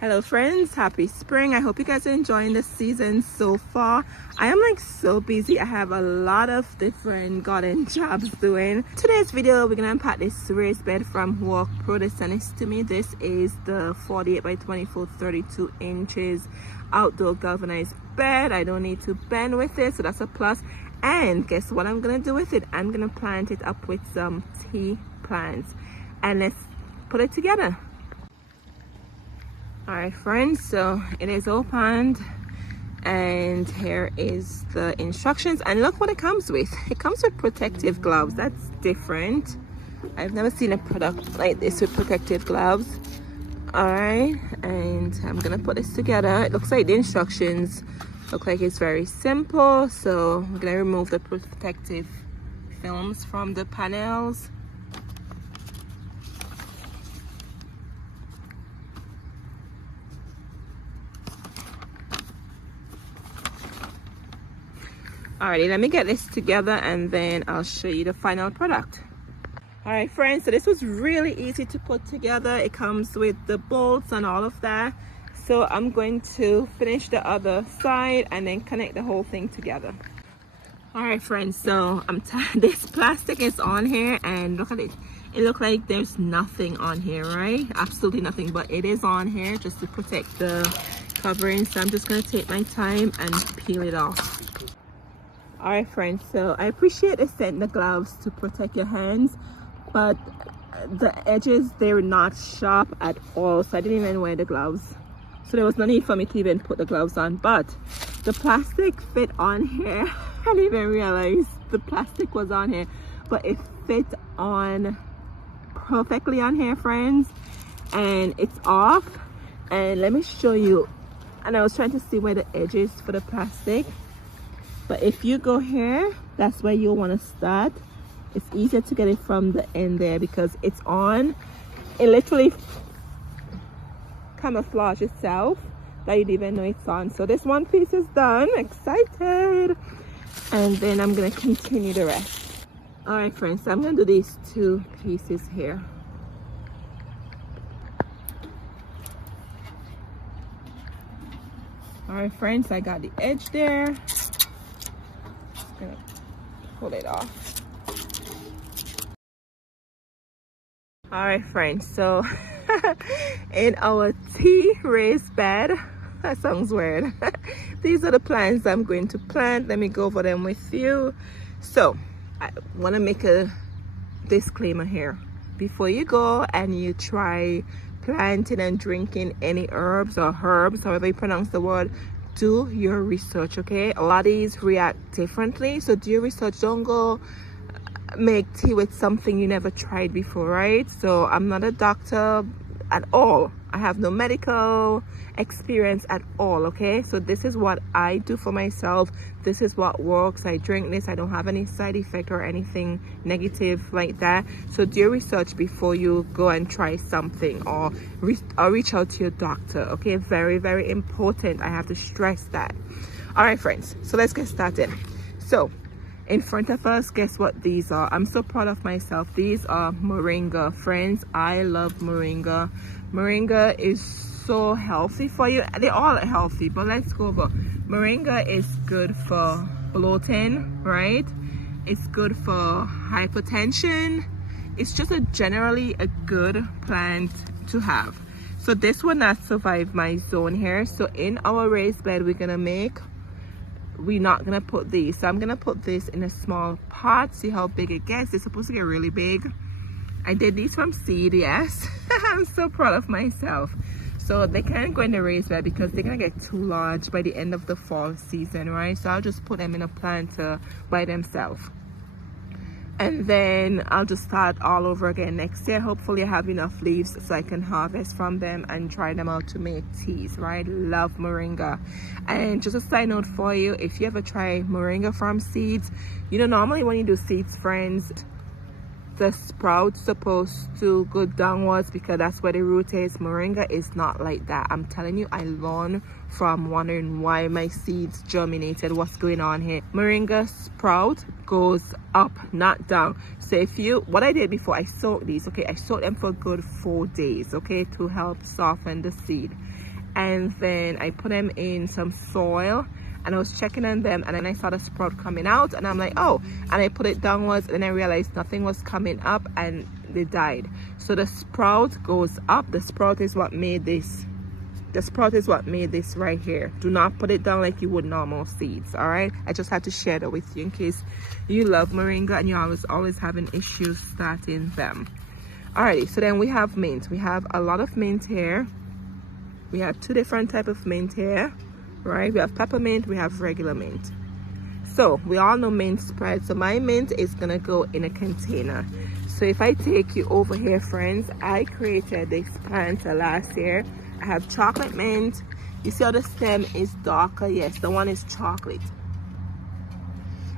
Hello friends, happy spring. I hope you guys are enjoying the season so far. I am like so busy. I have a lot of different garden jobs doing. Today's video, we're gonna unpack this raised bed from WORKPRO. They sent this to me. This is the 48 by 24 32 inches outdoor galvanized bed. I don't need to bend with it, so that's a plus. And guess what I'm gonna do with it? I'm gonna plant it up with some tea plants, and let's put it together. All right friends, so it is opened and here is the instructions, and look what it comes with. It comes with protective gloves. That's different. I've never seen a product like this with protective gloves. All right, and I'm gonna put this together. It looks like the instructions look like it's very simple, so I'm gonna remove the protective films from the panels. Alrighty, let me get this together and then I'll show you the final product. Alright friends, so this was really easy to put together. It comes with the bolts and all of that. So I'm going to finish the other side and then connect the whole thing together. Alright friends, so this plastic is on here, and look at it. It looks like there's nothing on here, right? Absolutely nothing, but it is on here just to protect the covering. So I'm just going to take my time and peel it off. All right friends, so I appreciate they sent the gloves to protect your hands, but the edges, they're not sharp at all, so I didn't even wear the gloves. So there was no need for me to even put the gloves on, but the plastic fit on here. I didn't even realize the plastic was on here, but it fit on perfectly on here friends, and it's off. And let me show you. And I was trying to see where the edge is for the plastic. But if you go here, that's where you'll want to start. It's easier to get it from the end there because it's on. It literally camouflage itself that you didn't even know it's on. So this one piece is done. Excited. And then I'm going to continue the rest. All right, friends. So I'm going to do these two pieces here. All right, friends. I got the edge there. Gonna pull it off. All right friends, so in our tea raised bed, that sounds weird. These are the plants I'm going to plant. Let me go over them with you. So I want to make a disclaimer here before you go and you try planting and drinking any herbs, however you pronounce the word. Do your research, okay? A lot of these react differently, so do your research. Don't go make tea with something you never tried before, right? So I'm not a doctor at all. I have no medical experience at all, okay? So this is what I do for myself. This is what works. I drink this. I don't have any side effect or anything negative like that. So do your research before you go and try something, or reach out to your doctor, okay? Very, very important. I have to stress that. All right, friends. So let's get started. So in front of us, guess what these are? I'm so proud of myself. These are moringa, friends. I love moringa. Moringa is so healthy for you. They're all healthy, but let's go over. Moringa is good for bloating, right? It's good for hypertension. It's just generally a good plant to have. So this will not survive my zone here. So in our raised bed, we're not gonna put these. So I'm gonna put this in a small pot, see how big it gets. It's supposed to get really big. I did these from seed, yes. I'm so proud of myself. So they can't go in the raised bed because they're gonna get too large by the end of the fall season, right? So I'll just put them in a planter by themselves. And then I'll just start all over again next year. Hopefully I have enough leaves so I can harvest from them and try them out to make teas, right? Love moringa. And just a side note for you, if you ever try moringa from seeds, you know, normally when you do seeds, friends, the sprout's supposed to go downwards because that's where the root is. Moringa is not like that. I'm telling you, I learned from wondering why my seeds germinated. What's going on here? Moringa sprout goes up, not down. So if you, what I did before, I soaked these, okay? I soaked them for a good 4 days, okay, to help soften the seed. and then I put them in some soil, and I was checking on them, and then I saw the sprout coming out, and I'm like, oh, and I put it downwards, and then I realized nothing was coming up, and they died. So the sprout goes up. The sprout is what made this. The sprout is what made this right here. Do not put it down like you would normal seeds. All right, I just had to share that with you in case you love moringa and you're always having issues starting them. Alrighty, so then we have mint. We have a lot of mint here. We have two different type of mint here, right? We have peppermint, we have regular mint. So we all know mint spread. So my mint is gonna go in a container. So if I take you over here, friends, I created this plant last year. I have chocolate mint. You see how the stem is darker? Yes, the one is chocolate.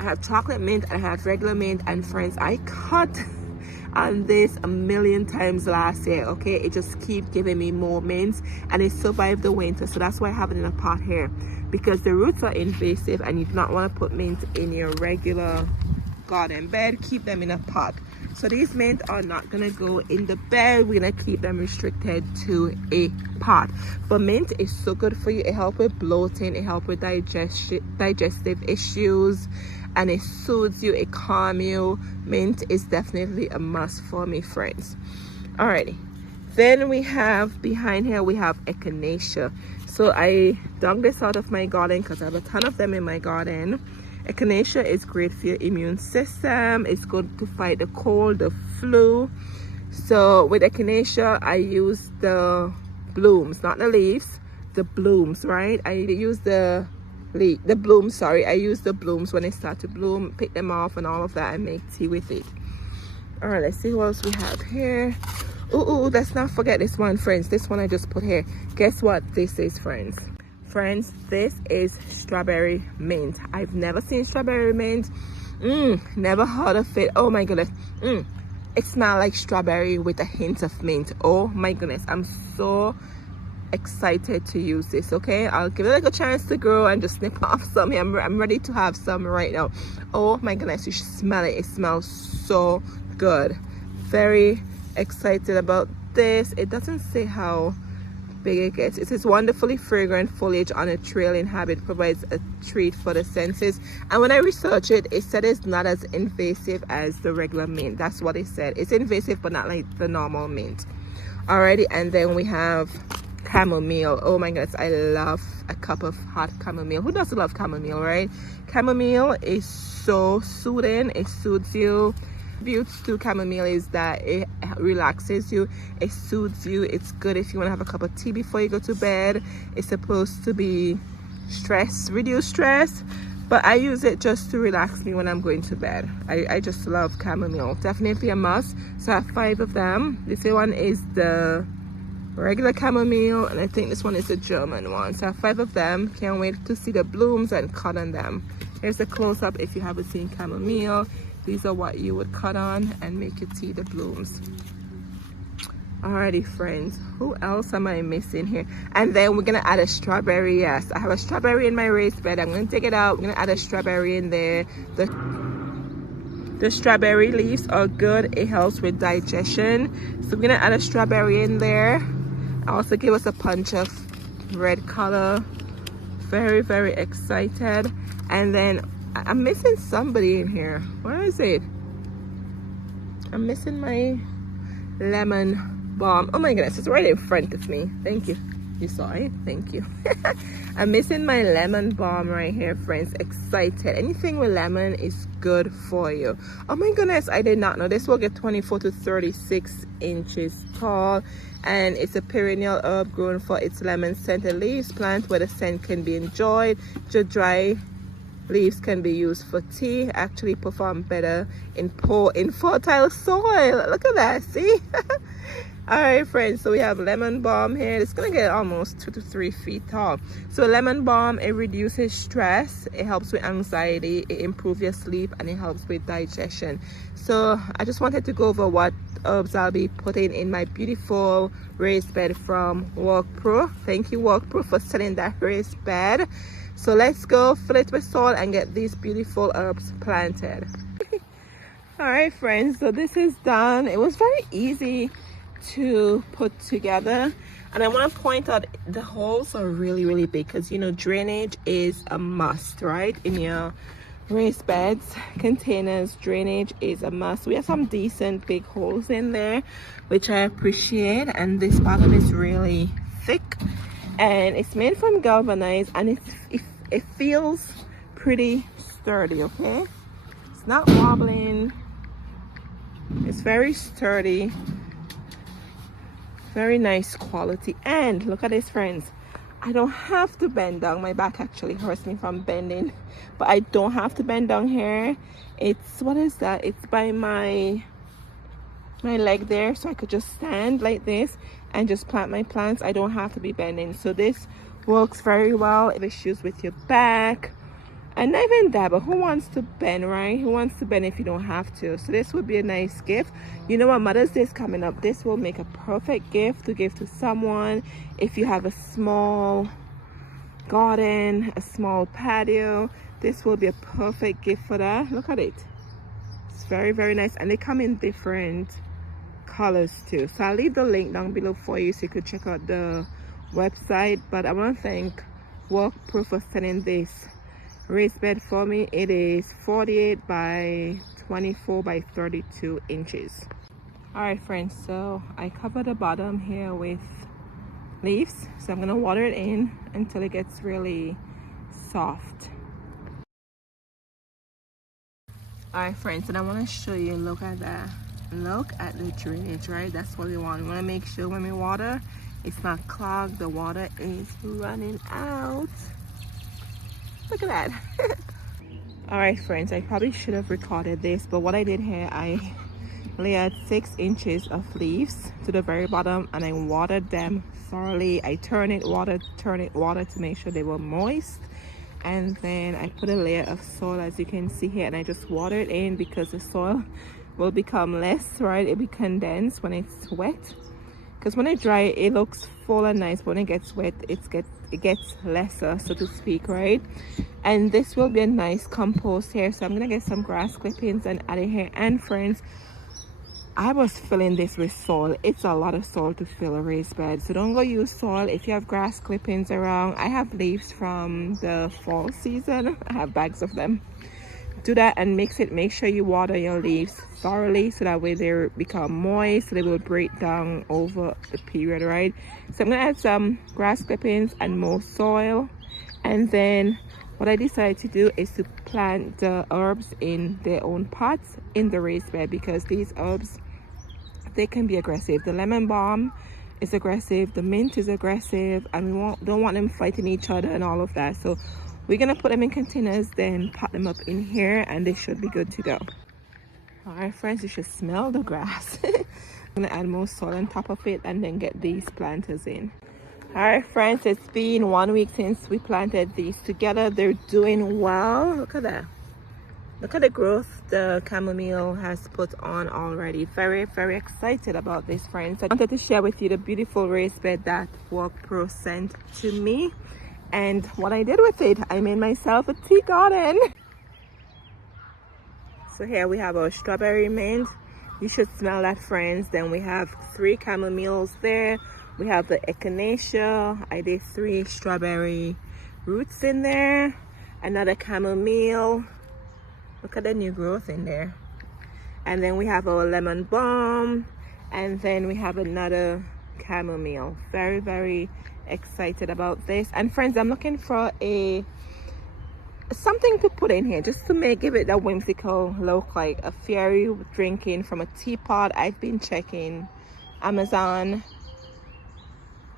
I have chocolate mint and I have regular mint. And friends, I cut on this a million times last year. Okay, it just keep giving me more mints, and it survived the winter. So that's why I have it in a pot here, because the roots are invasive and you do not want to put mint in your regular garden bed. Keep them in a pot. So these mint are not gonna go in the bed. We're gonna keep them restricted to a pot. But mint is so good for you. It helps with bloating, it helps with digestive issues, and it soothes you, it calms you. Mint is definitely a must for me, friends. Alrighty, then we have behind here, we have echinacea. So I dug this out of my garden because I have a ton of them in my garden. Echinacea is great for your immune system. It's good to fight the cold, the flu. So with echinacea, I use the blooms, not the leaves, the blooms, right? I use the blooms, sorry. I use the blooms when they start to bloom, pick them off and all of that, and make tea with it. All right, let's see what else we have here. Ooh, let's not forget this one, friends. This one I just put here. Guess what this is, friends? Friends, this is strawberry mint. I've never seen strawberry mint. Never heard of it. Oh my goodness. It smells like strawberry with a hint of mint. Oh my goodness, I'm so excited to use this. Okay, I'll give it like a chance to grow and just snip off some. I'm ready to have some right now. Oh my goodness, you should smell it. It smells so good. Very excited about this. It doesn't say how big it gets. It says wonderfully fragrant foliage on a trailing habit provides a treat for the senses. And when I researched it, it said it's not as invasive as the regular mint. That's what it said. It's invasive but not like the normal mint. Alrighty, and then we have chamomile. Oh my goodness, I love a cup of hot chamomile. Who doesn't love chamomile, right? Chamomile is so soothing. It soothes you. Beauty to chamomile is that it relaxes you, it soothes you. It's good if you want to have a cup of tea before you go to bed. It's supposed to be reduce stress, but I use it just to relax me when I'm going to bed. I just love chamomile. Definitely a must. So I have 5 of them. This one is the regular chamomile, and I think this one is the German one. So I have 5 of them. Can't wait to see the blooms and cut on them. Here's a close-up if you haven't seen chamomile. These are what you would cut on and make your tea, the blooms. Alrighty, friends, who else am I missing here? And then we're gonna add a strawberry. Yes, I have a strawberry in my raised bed. I'm gonna take it out. We're gonna add a strawberry in there. The strawberry leaves are good. It helps with digestion. So we're gonna add a strawberry in there. Also give us a punch of red color. Very, very excited. And then I'm missing somebody in here. Where is it? I'm missing my lemon balm. Oh my goodness, it's right in front of me. Thank you. You saw it? Thank you. I'm missing my lemon balm right here, friends. Excited. Anything with lemon is good for you. Oh my goodness, I did not know. This will get 24 to 36 inches tall, and it's a perennial herb grown for its lemon scented leaves. Plant where the scent can be enjoyed. The dry leaves can be used for tea. Actually perform better in fertile soil. Look at that, see? All right, friends, so we have lemon balm here. It's gonna get almost 2 to 3 feet tall. So lemon balm, it reduces stress, it helps with anxiety, it improves your sleep, and it helps with digestion. So I just wanted to go over what herbs I'll be putting in my beautiful raised bed from WORKPRO. Thank you, WORKPRO, for selling that raised bed. So let's go fill it with soil and get these beautiful herbs planted. All right, friends, so this is done. It was very easy to put together. And I want to point out the holes are really big, because you know drainage is a must, right? In your raised beds containers, drainage is a must. We have some decent big holes in there, which I appreciate, and this bottom is really thick, and it's made from galvanized, and it feels pretty sturdy. Okay, it's not wobbling, it's very sturdy, very nice quality. And look at this, friends, I don't have to bend down. My back actually hurts me from bending, but I don't have to bend down here. It's, what is that, it's by my leg there, so I could just stand like this and just plant my plants. I don't have to be bending, so this works very well if issues with your back. And not even that, but who wants to bend, right? Who wants to bend if you don't have to? So this would be a nice gift. You know what, Mother's Day is coming up. This will make a perfect gift to give to someone. If you have a small garden, a small patio, this will be a perfect gift for that. Look at it, it's very nice, and they come in different colors too. So I'll leave the link down below for you so you could check out the website. But I want to thank WORKPRO for sending this raised bed for me. It is 48 by 24 by 32 inches. All right, friends, so I cover the bottom here with leaves, so I'm gonna water it in until it gets really soft. All right, friends, and I want to show you, look at that, look at the drainage, right? That's what we want. We want to make sure when we water, it's not clogged, the water is running out. Look at that. All right, friends, I probably should have recorded this, but what I did here, I layered 6 inches of leaves to the very bottom, and I watered them thoroughly. I turn it, water to make sure they were moist, and then I put a layer of soil, as you can see here, and I just water it in because the soil will become less, right? It'll be condensed when it's wet, because when it dry it looks full and nice, but when it gets wet it gets lesser, so to speak, right? And this will be a nice compost here, so I'm gonna get some grass clippings and add it here. And friends, I was filling this with soil. It's a lot of soil to fill a raised bed, so don't go use soil. If you have grass clippings around, I have leaves from the fall season, I have bags of them. Do that and make sure you water your leaves thoroughly, so that way they become moist, so they will break down over the period, right? So I'm gonna add some grass clippings and more soil, and then what I decided to do is to plant the herbs in their own pots in the raised bed, because these herbs, they can be aggressive. The lemon balm is aggressive, the mint is aggressive, and we don't want them fighting each other and all of that. So we're gonna put them in containers, then pot them up in here, and they should be good to go. All right, friends, you should smell the grass. I'm gonna add more soil on top of it and then get these planters in. All right, friends, it's been 1 week since we planted these together. They're doing well. Look at that. Look at the growth the chamomile has put on already. Very excited about this, friends. I wanted to share with you the beautiful raised bed that WORKPRO sent to me. And what I did with it, I made myself a tea garden. So here we have our strawberry mint. You should smell that, friends. Then we have 3 chamomiles there. We have the echinacea. I did 3 strawberry roots in there. Another chamomile. Look at the new growth in there. And then we have our lemon balm. And then we have another chamomile. Very excited about this. And friends, I'm looking for something to put in here just to give it that whimsical look, like a fairy drinking from a teapot. I've been checking Amazon,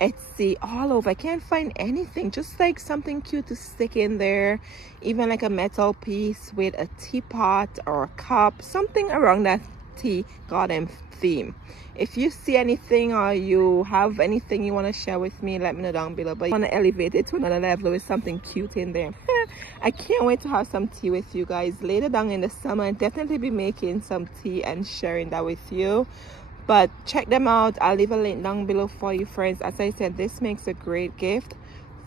Etsy, all over. I can't find anything, just like something cute to stick in there, even like a metal piece with a teapot or a cup, something around that tea garden theme. If you see anything or you have anything you want to share with me, let me know down below. But I want to elevate it to another level with something cute in there. I can't wait to have some tea with you guys later down in the summer. I'll definitely be making some tea and sharing that with you. But check them out. I'll leave a link down below for you, friends. As I said, this makes a great gift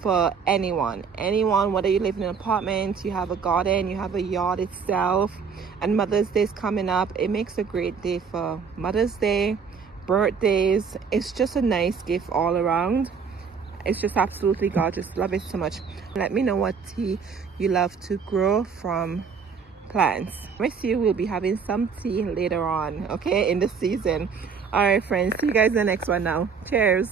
for anyone, whether you live in an apartment, you have a garden, you have a yard itself, and Mother's Day is coming up. It makes a great day for Mother's Day, birthdays. It's just a nice gift all around. It's just absolutely gorgeous. Love it so much. Let me know what tea you love to grow from plants. Promise you we'll be having some tea later on, okay, in the season. All right, friends, see you guys in the next one now. Cheers.